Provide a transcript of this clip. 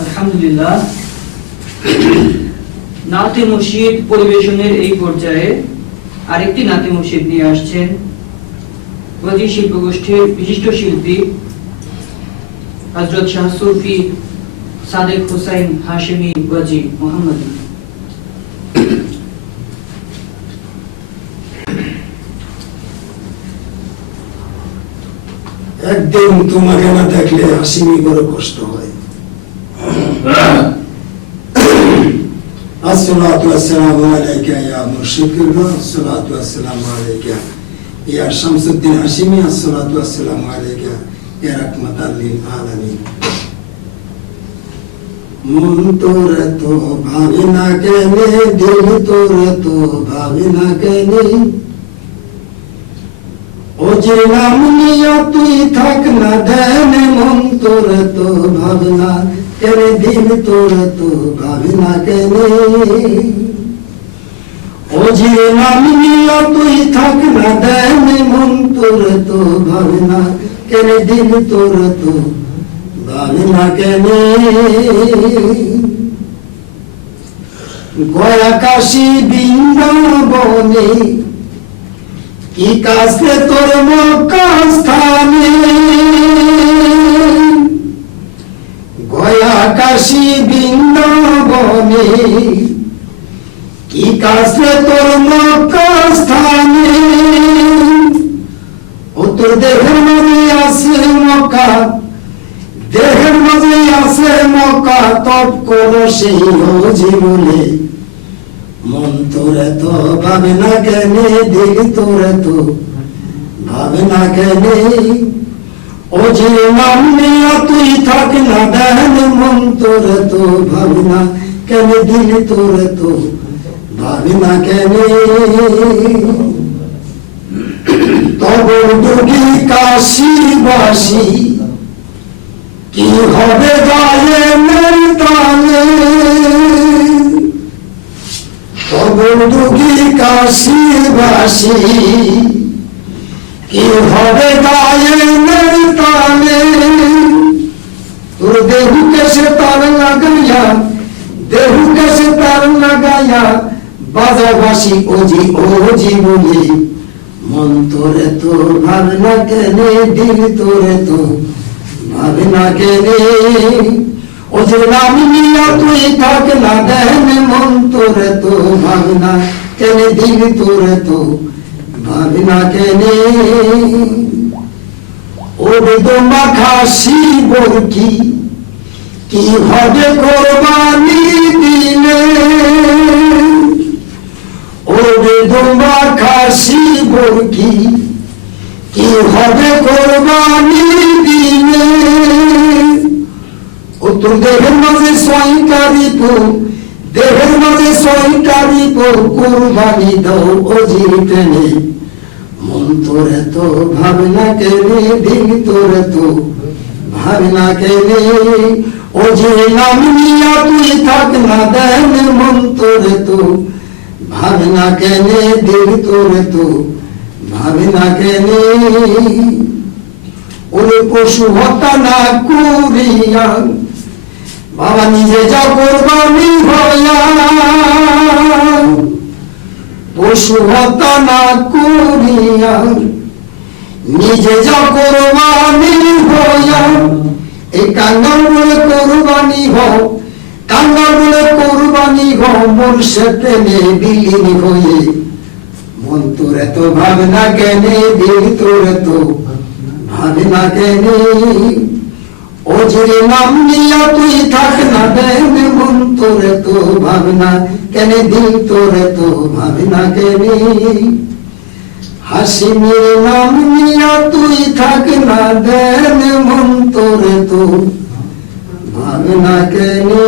আলহামদুলিল্লাহ, নাতে মুর্শিদ পরিবেশনের এই পর্যায়ে আরেকটি নাতে মুর্শিদ নিয়ে আসছেন ওয়াজি শিল্পগোষ্ঠীর বিশিষ্ট শিল্পী হযরত শাহ সুফি সাদেক হুসাইন হাশেমি ওয়াজি মুহাম্মদী। একদিন তোমাকে না দেখলে হাসিমি বড় কষ্ট হয়। আসসালাতু ওয়াসসালামু আলাইকা ইয়া মুর্শিদুল্লাহ, আসসালাতু ওয়াসসালামু আলাইকা ইয়া শামসুদ্দিন হাশিমি, আসসালাতু ওয়াসসালামু আলাইকা ইয়া রাহমাতাল লিল আলামিন। মন তোরে তো ভাবে না কেনে, দিল তোরে তো ভাবে না কেনে, ও যে নাম নিয়া তুই থাক না ধ্যানে, মন তোরে তো ভাবে না কেনে, দিল তোরে তো ভাবে না কেনে, ও যে নাম নিয়া তুই থাক না ধ্যানে, মন তোরে তো ভাবে না কেনে, দিল তোরে তো ভাবে না কেনে। গয়া কাশী বৃন্দাবনে কি কাছে তোর মক্কা স্থানে, গয়া কাশী বৃন্দাবনে কি কাছে তোর মক্কা স্থানে, ও তোর দেহের মাঝে আছে মক্কা, দেহের মাঝে আছে মক্কা, তপ করো সেই জীবনে, মন তোরে তো ভাবে না কেনে, দিল তোরে তো ভাবে না কেনে, ও যে নাম নিয়া তুই থাক না ধ্যানে, মন তোরে তো ভাবে না কেনে, দিল তোরে তো ভাবে না কেনে। তব ডুবি কাশীবাসী কি হবে গায়ে মের তালে, তবুগি কাশীবাসী কি হবে গায়ে মের তালে, তোর দেহু কেসে তার লাগাইয়া, দেহু কেসে তার লাগাইয়া বাজাবাসী ওজি ওজি বলে, মন তোরে তো ভাবে না কেনে, দিল তোরে তো ভাবে না কেনে, ও যে নাম নিয়া তুই থাক না ধ্যানে, মন তোরে তো ভাবে না কেনে, দিল তোরে তো ভাবে না কেনে। ও বেদমা খাসি বরকি কি হবে কোরবানি দিলে, ও বেদমা খাসি বরকি কি হবে কোরবানি দিলে, ও তোর দেহের মাঝে সয়কারি পো, দেহের মাঝে সয়কারি পো, কোরবানি দাও ও জিতেনে, মন তোরে তো ভাবে না কেনে, দিল তোরে তো ভাবে না কেনে, ও যে নাম নিয়া তুই থাক না ধ্যানে, মন তোরে তো ভাবে না কেনে, দিল তোরে তো ভাবে না কেনে। ওরে পশু হত্যা না করিয়া বাবা নিজে যা কোরবানি হইয়া, পশু হত্যা না করিয়া নিজে যা কোরবানি হইয়া, এই কাঙ্গাল বলে কোরবানি হও, কাঙ্গাল বলে কোরবানি হও, মোর সাথে বিলীন হয়ে, মন তোরে তো ভাবে না কেনে, দিল তোরে তো ভাবে না কেনে, ও যে নাম নিয়া তুই থাক না ধ্যানে, মন তোরে তো ভাবে না কেনে, দিল তোরে তো ভাবে না কেনে, হাসিমির নাম নিয়া তুই থাক না ধ্যানে, মন তোরে তো ভাবে না কেনে।